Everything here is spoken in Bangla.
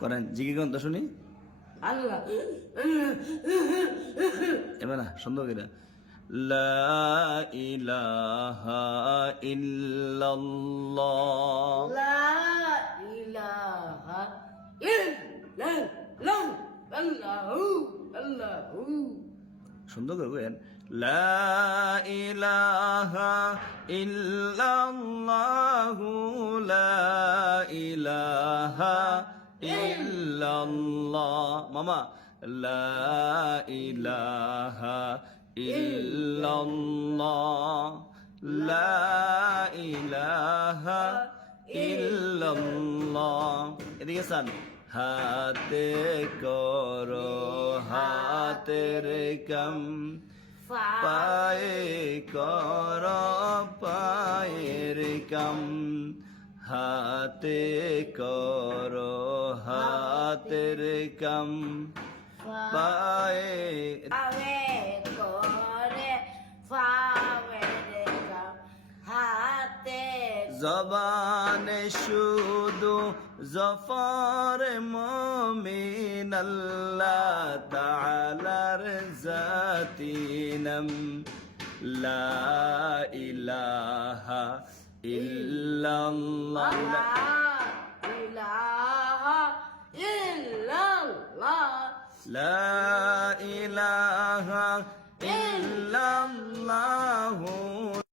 করেন জিকির করেন তো শুনি আল্লাহ এবার না সুন্দর করে লা ইলাহা ইল্লাল্লাহ লা ইলাহা ইল্লাল্লাহ আল্লাহু আল্লাহু সুন্দর করে বলেন লা ইলাহা ইল্লাল্লাহু লা ইলাহা ইল্লাল্লাহ মামা লা ইলাহা ইল্লাল্লাহ লা ইলাহা ইল্লাল্লাহ এদিকে সান হাতে করো হাতের কাম পায়ে কর পায়ের কাম হাতে কর হাতের কাম পায়ে ফাবে করে ফাবে রেখা হাতে জবানে শুধু জফর মুমিন আল্লাহ তাআলার জাতিনম লা ইলাহা ইল্লাল্লাহ লা ইলাহা ইল্লাল্লাহ লা